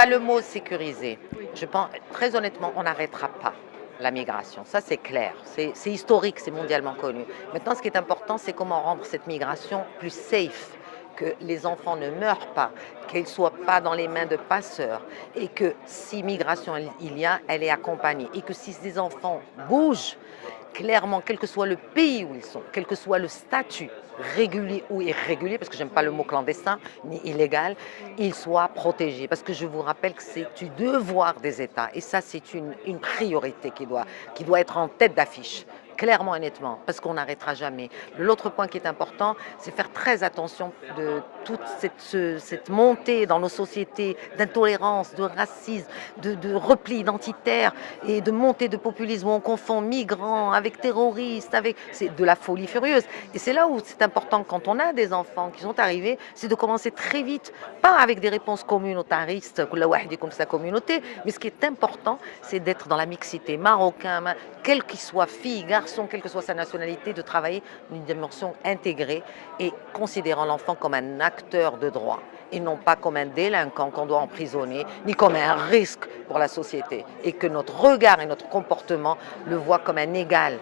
pas le mot sécuriser. Je pense, très honnêtement, on n'arrêtera pas la migration. Ça, c'est clair. C'est historique, c'est mondialement connu. Maintenant, ce qui est important, c'est comment rendre cette migration plus safe, que les enfants ne meurent pas, qu'elles ne soient pas dans les mains de passeurs, et que si migration il y a, elle est accompagnée, et que si des enfants bougent, clairement, quel que soit le pays où ils sont, quel que soit le statut, régulier ou irrégulier, parce que j'aime pas le mot clandestin ni illégal, ils soient protégés. Parce que je vous rappelle que c'est du devoir des États, et ça c'est une priorité qui doit être en tête d'affiche. Clairement et nettement, parce qu'on n'arrêtera jamais. L'autre point qui est important, c'est faire très attention de toute cette montée dans nos sociétés d'intolérance, de racisme, de repli identitaire et de montée de populisme où on confond migrants avec terroristes, c'est de la folie furieuse. Et c'est là où c'est important quand on a des enfants qui sont arrivés, c'est de commencer très vite, pas avec des réponses communautaristes, comme sa communauté, mais ce qui est important, c'est d'être dans la mixité marocain, quel qu'il soit, fille, garçon, quelle que soit sa nationalité, de travailler une dimension intégrée et considérant l'enfant comme un acteur de droit et non pas comme un délinquant qu'on doit emprisonner, ni comme un risque pour la société, et que notre regard et notre comportement le voient comme un égal.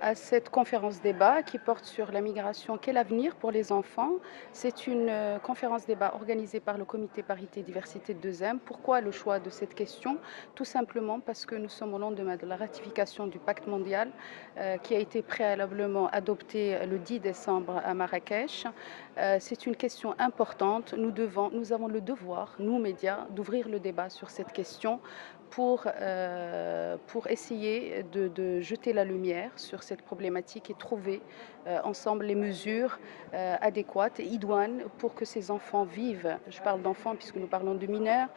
À cette conférence débat qui porte sur la migration, quel avenir pour les enfants? C'est une conférence débat organisée par le comité parité diversité de 2M. Pourquoi le choix de cette question? Tout simplement parce que nous sommes au lendemain de la ratification du pacte mondial qui a été préalablement adopté le 10 décembre à Marrakech. C'est une question importante. Nous avons le devoir, nous médias, d'ouvrir le débat sur cette question pour essayer de jeter la lumière sur cette problématique et trouver ensemble les mesures adéquates et idoines pour que ces enfants vivent, je parle d'enfants puisque nous parlons de mineurs,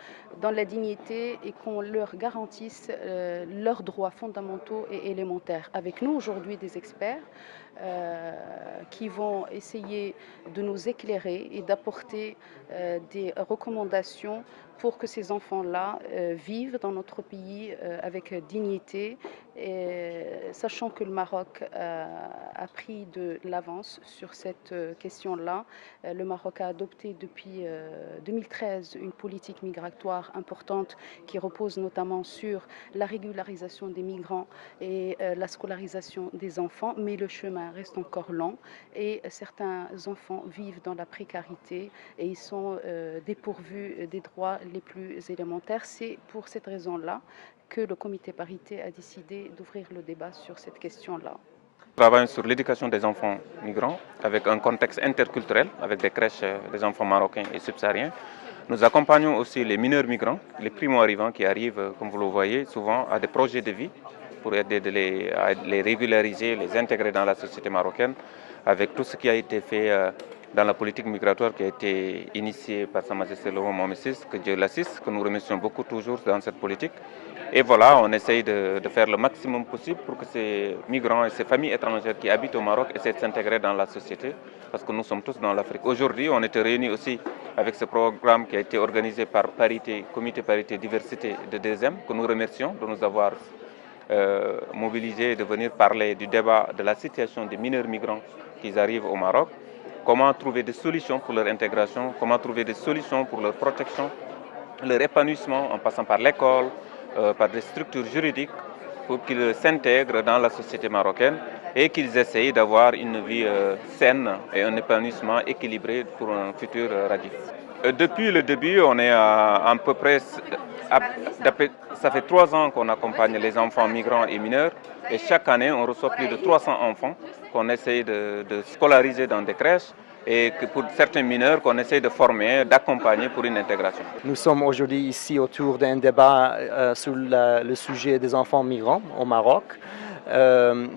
dans la dignité et qu'on leur garantisse leurs droits fondamentaux et élémentaires. Avec nous aujourd'hui des experts qui vont essayer de nous éclairer et d'apporter des recommandations pour que ces enfants-là vivent dans notre pays avec dignité, et, sachant que le Maroc a pris de l'avance sur cette question-là. Le Maroc a adopté depuis 2013 une politique migratoire importante qui repose notamment sur la régularisation des migrants et la scolarisation des enfants, mais le chemin reste encore long et certains enfants vivent dans la précarité et ils sont dépourvus des droits les plus élémentaires. C'est pour cette raison-là que le comité parité a décidé d'ouvrir le débat sur cette question-là. Nous travaillons sur l'éducation des enfants migrants avec un contexte interculturel, avec des crèches des enfants marocains et subsahariens. Nous accompagnons aussi les mineurs migrants, les primo-arrivants qui arrivent, comme vous le voyez, souvent à des projets de vie pour aider à les régulariser, les intégrer dans la société marocaine, avec tout ce qui a été fait dans la politique migratoire qui a été initiée par Sa Majesté le roi Mohammed VI, que Dieu l'assiste, que nous remercions beaucoup toujours dans cette politique. Et voilà, on essaye de faire le maximum possible pour que ces migrants et ces familles étrangères qui habitent au Maroc essaient de s'intégrer dans la société, parce que nous sommes tous dans l'Afrique. Aujourd'hui, on était réunis aussi avec ce programme qui a été organisé par Comité Parité Diversité de 2M, que nous remercions de nous avoir mobilisés et de venir parler du débat de la situation des mineurs migrants qui arrivent au Maroc. Comment trouver des solutions pour leur intégration, comment trouver des solutions pour leur protection, leur épanouissement en passant par l'école, par des structures juridiques pour qu'ils s'intègrent dans la société marocaine et qu'ils essayent d'avoir une vie saine et un épanouissement équilibré pour un futur radieux. Depuis le début, on est à peu près, ça fait 3 ans qu'on accompagne les enfants migrants et mineurs et chaque année on reçoit plus de 300 enfants qu'on essaye de scolariser dans des crèches et que pour certains mineurs qu'on essaie de former, d'accompagner pour une intégration. Nous sommes aujourd'hui ici autour d'un débat sur le sujet des enfants migrants au Maroc.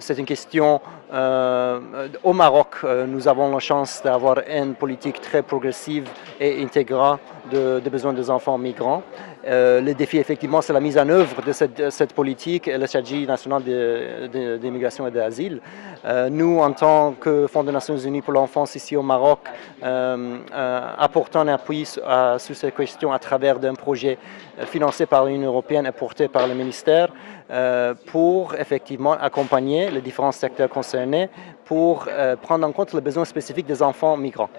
C'est une question, au Maroc, nous avons la chance d'avoir une politique très progressive et intégrée des besoins des enfants migrants. Le défi, effectivement, c'est la mise en œuvre de cette politique et la stratégie nationale d'immigration et d'asile. Nous, en tant que Fonds des Nations Unies pour l'enfance ici au Maroc, apportons un appui sur ces questions à travers un projet financé par l'Union européenne et porté par le ministère pour effectivement accompagner les différents secteurs concernés pour prendre en compte les besoins spécifiques des enfants migrants.